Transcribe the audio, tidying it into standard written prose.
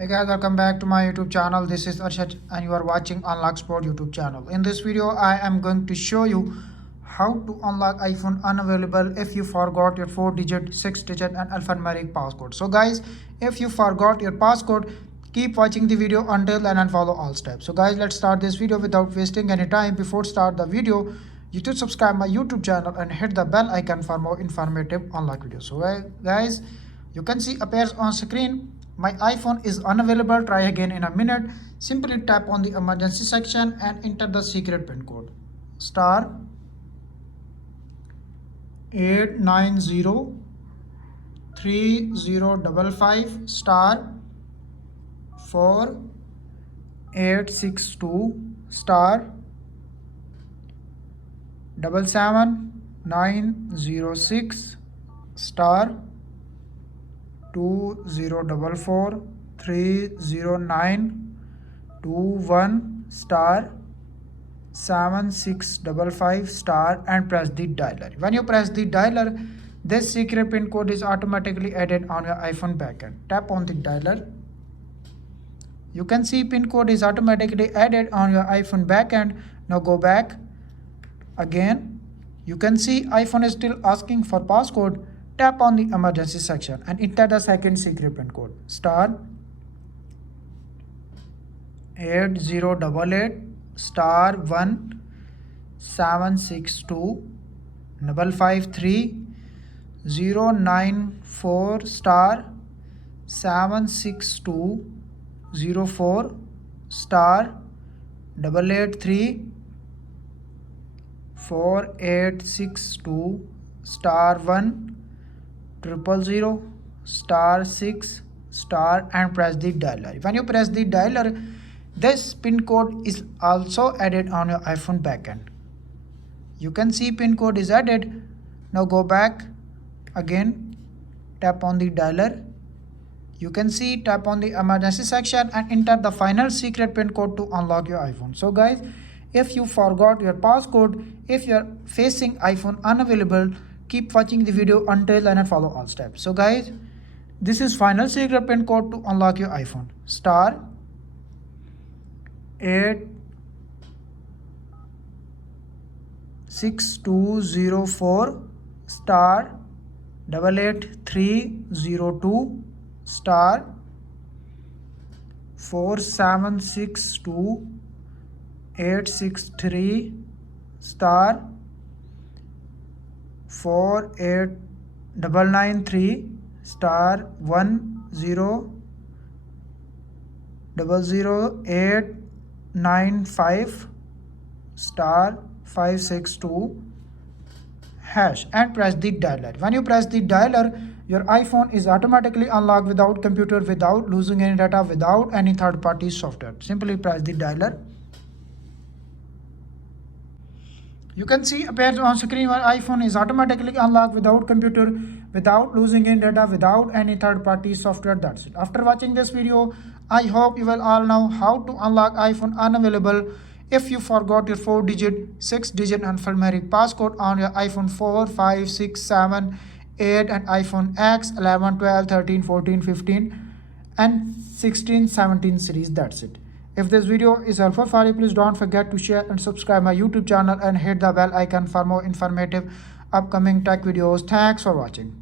Hey guys, welcome back to my YouTube channel. This is Arshad and you are watching Unlock Sport YouTube channel. In this video, I am going to show you how to unlock iPhone Unavailable if you forgot your 4-digit, 6-digit and alphanumeric passcode. So guys, if you forgot your passcode, keep watching the video until then and follow all steps. So guys, let's start this video without wasting any time. Before start the video, you should subscribe my YouTube channel and hit the bell icon for more informative unlock videos. So guys, you can see appears on screen. My iPhone is unavailable. Try again in a minute. Simply tap on the emergency section and enter the secret pin code star 8903055 star 4862 star 77906 star 2044 30921 star 7655 star and press the dialer. When you press the dialer, this secret pin code is automatically added on your iPhone backend. Tap on the dialer. You can see pin code is automatically added on your iPhone backend. Now go back again. You can see iPhone is still asking for passcode. Tap on the emergency section and enter the second secret pin code star 8088 star 1762 553 094 star 76204 star 883 4862 star 1000 star 6 star and press the dialer. When you press the dialer, this pin code is also added on your iPhone backend. You can see pin code is added. Now go back again, tap on the dialer. You can see tap on the emergency section and enter the final secret pin code to unlock your iPhone. So guys, if you forgot your passcode, if you are facing iPhone unavailable, keep watching the video until then and follow all steps. So guys, this is final secret pin code to unlock your iPhone star 86204 star 88302 star 4762 863 star 48993 star 1000895 star 562 hash and press the dialer. When you press the dialer, your iPhone is automatically unlocked without computer, without losing any data, without any third-party software. Simply press the dialer. You can see appears on screen your iPhone is automatically unlocked without computer, without losing any data, without any third-party software. That's it. After watching this video, I hope you will all know how to unlock iPhone Unavailable if you forgot your 4-digit, 6-digit and alphanumeric passcode on your iPhone 4, 5, 6, 7, 8 and iPhone X, 11, 12, 13, 14, 15 and 16, 17 series. That's it. If this video is helpful for you, please don't forget to share and subscribe my YouTube channel and hit the bell icon for more informative upcoming tech videos. Thanks for watching.